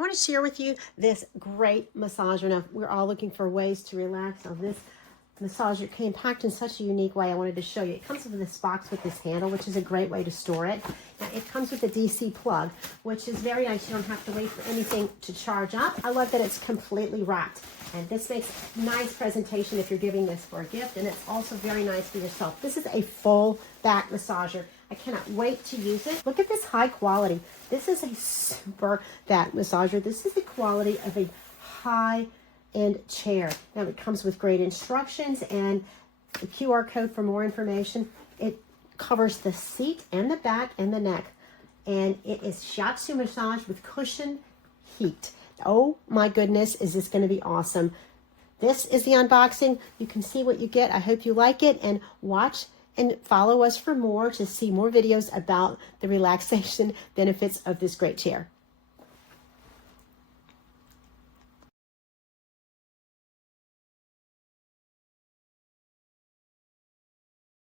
I want to share with you this great massager. Now, we're all looking for ways to relax. Now, this massager came packed in such a unique way. I wanted to show you. It comes with this box with this handle, which is a great way to store it. Now, it comes with a DC plug, which is very nice. You don't have to wait for anything to charge up. I love that it's completely wrapped. And this makes nice presentation if you're giving this for a gift, and it's also very nice for yourself. This is a full back massager. I cannot wait to use it. Look at this high quality. This is a super back massager. This is the quality of a high-end chair. Now, it comes with great instructions and the QR code for more information. It covers the seat and the back and the neck. And it is Shiatsu massage with cushion heat. Oh my goodness, is this going to be awesome. This is the unboxing. You can see what you get. I hope you like it, and watch and follow us for more to see more videos about the relaxation benefits of this great chair.